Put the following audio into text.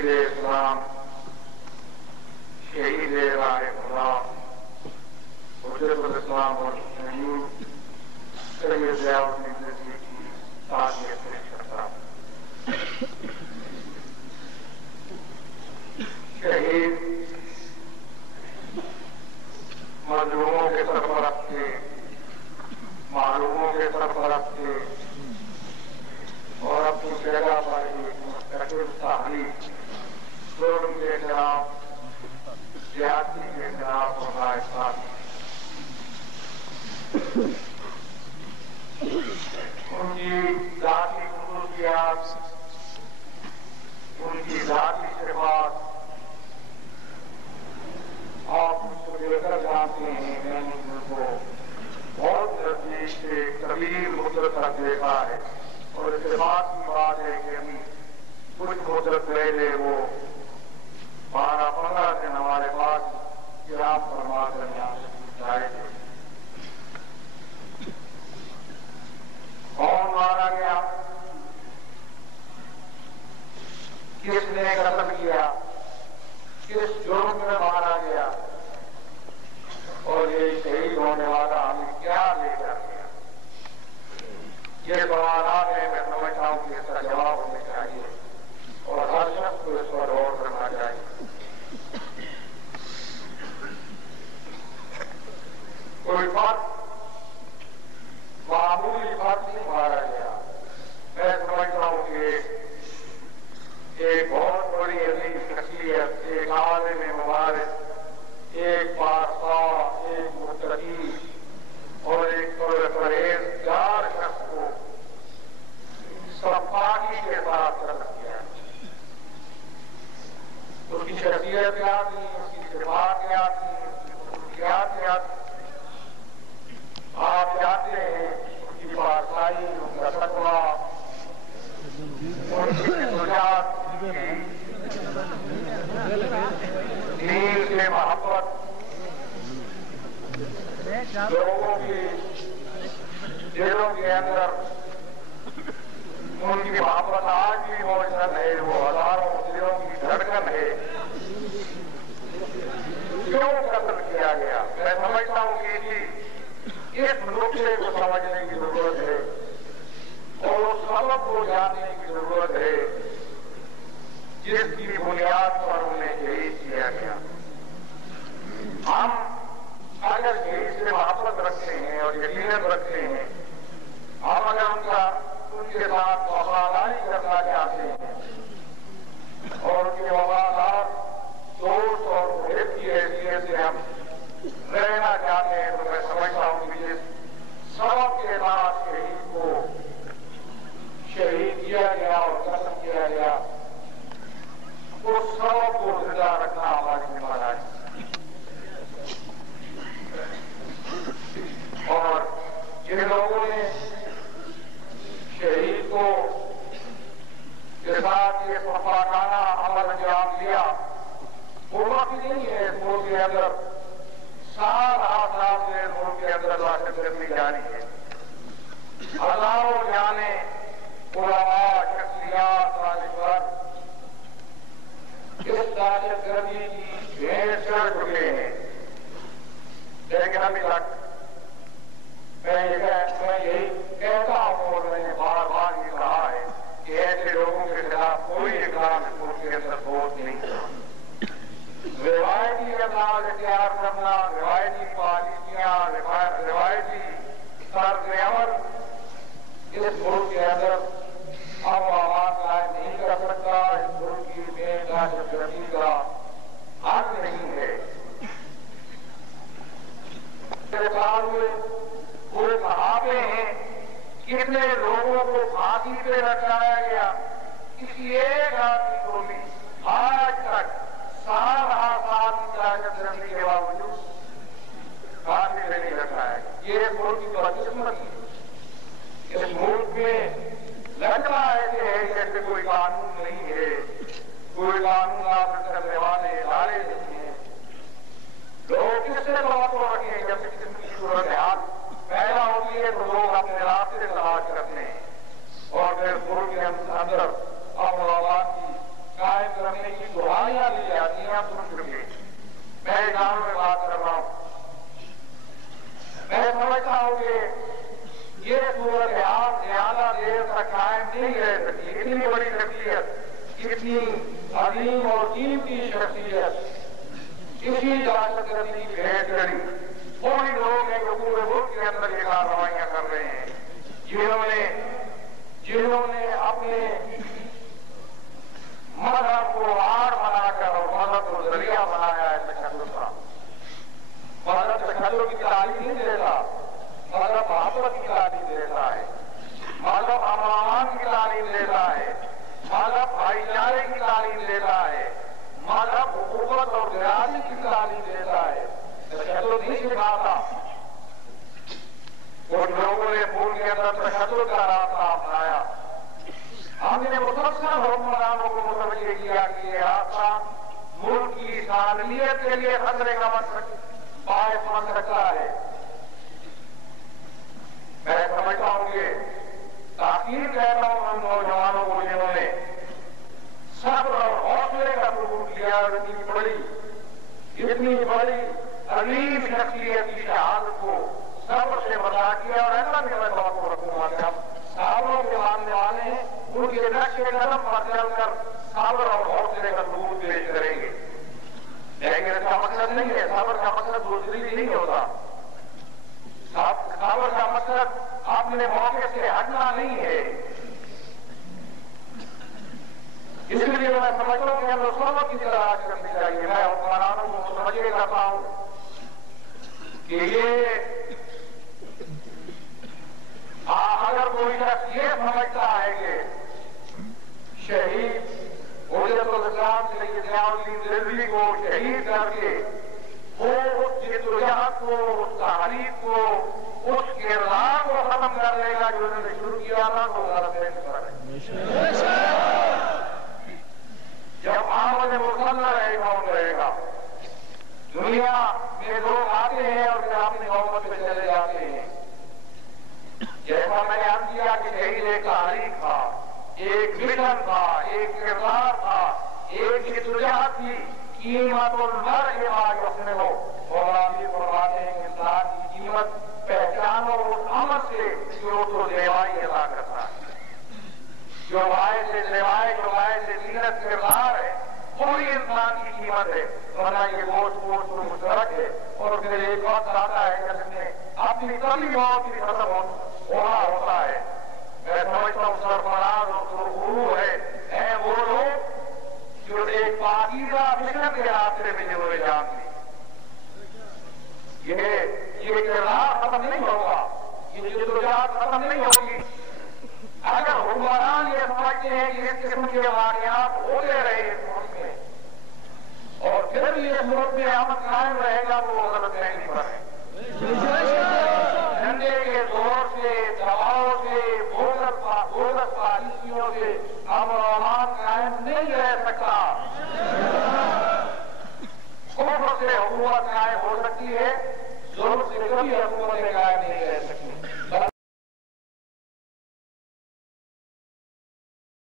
شہید اسلام شہید راہ خدا حجت الاسلام اور سید ضیاء الدین رضوی کی تعزیت پیش کرتا ہوں۔ شہید مظلوموں کے سرپرست تھے، معلوموں کے سرپرست تھے اور اپنی جگہ پر ایک مستقل تحریک ظلم کے خلاف، زیادتی کے خلاف قائد تھا۔ ان کی ذاتی خصوصیات، ان کی ذاتی صفات آپ اس کو لے کر جانتے ہیں۔ میں نے ان کو بہت نزدیک سے طویل مدت تک دیکھا ہے اور اس کے بعد کی بات ہے کہ ابھی کچھ مدت پہلے وہ 12-15 دن ہمارے پاس قیام فرما کر یہاں سے جائے تھے۔ کون مارا گیا، کس نے قتل کیا، کس جرم میں مارا گیا اور یہ شہید ہونے والا ہمیں کیا لے کر گیا، یہ سوالات ہیں۔ میں سمجھتا ہوں کہ اس کا جواب ہمیں چاہیے اور ہر شخص کو اس پر غور کرنا چاہیے۔ کوئی فرد معمولی فرد نہیں مارا گیا۔ میں سمجھتا ہوں کہ ایک بہت بڑی عظیم شخصیت، ایک عالم مبارک، ایک پارسا، ایک متقی اور ایک پرہیزگار شخص کو صفائی کے ساتھ قتل کیا۔ اس کی شخصیت کیا تھی، اس کی صفات کیا تھی، اس کی خصوصیات کیا تھی، آپ جانتے ہیں۔ اس کی پارسائی، ان کا تقویٰ، ان کی شجاعت، دین سے محبت، لوگوں کی دلوں کے اندر ان کی محبت آج بھی موجود ہے، وہ ہزاروں دلوں کی دھڑکن ہے۔ کیوں قتل کیا گیا؟ میں سمجھتا ہوں کہ اس نقطے کو سمجھنے کی ضرورت ہے اور اس سبب کو جاننے کی ضرورت ہے جس کی بنیاد پر انہیں شہید کیا گیا۔ ہم اگر شہید سے محبت رکھتے ہیں اور یقیناً رکھتے ہیں، ہم اگر ان کے ساتھ وفاداری کرنا چاہتے ہیں اور ان کے وفادار دوست اور محب کی حیثیت سے ہم رہنا چاہتے ہیں، تو میں سمجھتا ہوں کہ جس سبب کے ساتھ شہید کو شہید کیا گیا اور قتل کیا گیا، اس سبب کو زندہ رکھنا ہماری ذمہ داری ہے۔ اور جن لوگوں نے شہید کو کے ساتھ یہ صفاقانہ عمل انجام دیا، وہ وقت نہیں ہے اس ملک کے اندر سال سے ملک کے اندر دہشت گردی جاری ہے۔ ہزاروں جانیں علماء، شخصیات، راجگر اس دہشت گردی کی بھیڑ چڑھ چکے ہیں، لیکن ابھی تک میں یہی کہتا ہوں اور میں نے بار بار یہ کہا ہے کہ ایسے لوگوں کے خلاف کوئی اقدام اس ملک کے اندر بہت نہیں ہے۔ روایتی انداز اختیار کرنا، روایتی پالیسیاں، روایتی طرز عمل اس ملک کے اندر اب آواز قائم نہیں کر سکتا، اس ملک کی بے دہشت گردی کا حل نہیں ہے۔ پورے صحابے ہیں، کتنے لوگوں کو پھانسی پہ لٹکایا گیا، کسی ایک آدمی کو بھی آج تک سال کی دہشت گردی کے باوجود پھانسی پہ نہیں لٹکایا گیا۔ یہ ملک کی بدقسمتی ہے۔ اس ملک میں لگتا ایسے ہے جیسے کوئی قانون نہیں ہے، کوئی قانون نافذ کرنے والے ادارے نہیں ہیں۔ لوگ کس سے بات کو رکھیں؟ جب اس قسم کی صورتحال پیدا ہوتی ہے تو لوگ اپنے راستے تلاش کرتے ہیں اور پھر ملک کے اندر امن و امان کی قائم کرنے کی دعائیاں دی جاتی ہیں سن چکے. میں اداروں میں بات کر رہا ہوں. میں سمجھتا ہوں کہ یہ صورتحال زیادہ دیر تک قائم نہیں رہ سکتی. اتنی بڑی شخصیت، اتنی عظیم اور قیمتی شخصیت اسی دہشت گردی کی بھیٹ چڑھی. وہی لوگ ہیں جو پورے ملک کے اندر یہ کارروائیاں کر رہے ہیں، جنہوں نے اپنے مذہب کو آڑ بنا کر اور مذہب کو ذریعہ بنایا ہے تشدد کا. مذہب تشدد کی تعلیم نہیں دیتا، مذہب محبت کی تعلیم دیتا ہے، مذہب امن و امان کی تعلیم دیتا ہے، مذہب بھائی چارے کی تعلیم دیتا ہے، مذہب حکومت اور برادری کی تعلیم دیتا ہے. تشدد نہیں سکھاتا. کچھ لوگوں نے پھول کے اندر تشدد کا راستہ اپنایا. ہم نے مسلسل حکمرانوں کو متوجہ کیا کہ یہ راستہ ملک کی سالمیت کے لیے خطرے کا باعث بن سکتا ہے. میں سمجھتا ہوں کہ تاخیر کہتا ہوں ہم نوجوانوں کو جنہوں نے صبر اور حوصلے کا ثبوت کیا اور اتنی بڑی عظیم شخصیت کی شہادت کو صبر سے بتا کیا. اور ایسا بھی میں بات کو رکھوں گا کہ ہم صحابوں کے ماننے والے ہیں، ان کے نقش قدم پر چل کر صبر اور حوصلے کا ثبوت پیش کریں گے. لیکن اس کا مقصد نہیں ہے، صبر کا مقصد دوسری نہیں ہوتا. صبر کا مقصد اپنے موقع سے ہٹنا نہیں ہے. اس لیے میں سمجھتا ہوں کہ ہم صحبت کی تلاش کرنی چاہیے. میں حکمرانوں کو متوجہ کرتا ہوں کہ یہ اگر کوئی شخص یہ سمجھتا ہے کہ شہید حجت الاسلام سید ضیاء الدین رضوی کو شہید کر کے وہ اس جدوجہد کو، اس تحریک کو، اس کردار کو ختم کر لے گا جو انہوں نے شروع کیا تھا، تو غلط فہمی ہے. جب آمد مسلح کون رہے گا؟ دنیا میں لوگ آتے ہیں اور پھر اپنی قومت پہ چلے جاتے ہیں. جیسا میں نے عرض کیا کہ شہید ایک تحریک تھا، ایک مشن تھا، ایک کردار تھا، ایک جدوجہد تھی. قیمت المرء ما یحسنہ، اور فرماتے ہیں کہ انسان کی قیمت پہچانو اس عمل سے جو تو زیبائی عطا کرتا ہے، جو باعث زیبائی، جو باعث زینت کردار ہے، وہی انسان کی قیمت ہے. ورنہ یہ گوشت تو مشترک ہے. اور پھر ایک وقت آتا ہے جب اس میں اپنی کبھی موت بھی ختم ہونا ہوتا ہے. میں سمجھتا ہوں سرفراز اور غرور ہے وہ لوگ جو ایک پاکیزہ مشن کے راستے میں جنہوں نے جان دی. یہ کردار ختم نہیں ہوگا، یہ جدوجہد ختم نہیں ہوگی اگر حکمران یہ سمجھتے ہیں کہ اس قسم کے واقعات ہوتے رہے اس ملک میں اور پھر بھی اس ملک میں امن قائم رہے گا تو وہ غلط فہمی پر ہے. ڈنڈے کے زور سے، دباؤ سے، بوگس پالیسیوں سے امن و امان قائم نہیں رہ سکتا. کفر سے حکومت قائم ہو سکتی ہے، ظلم سے کبھی حکومتیں قائم نہیں رہ سکتی.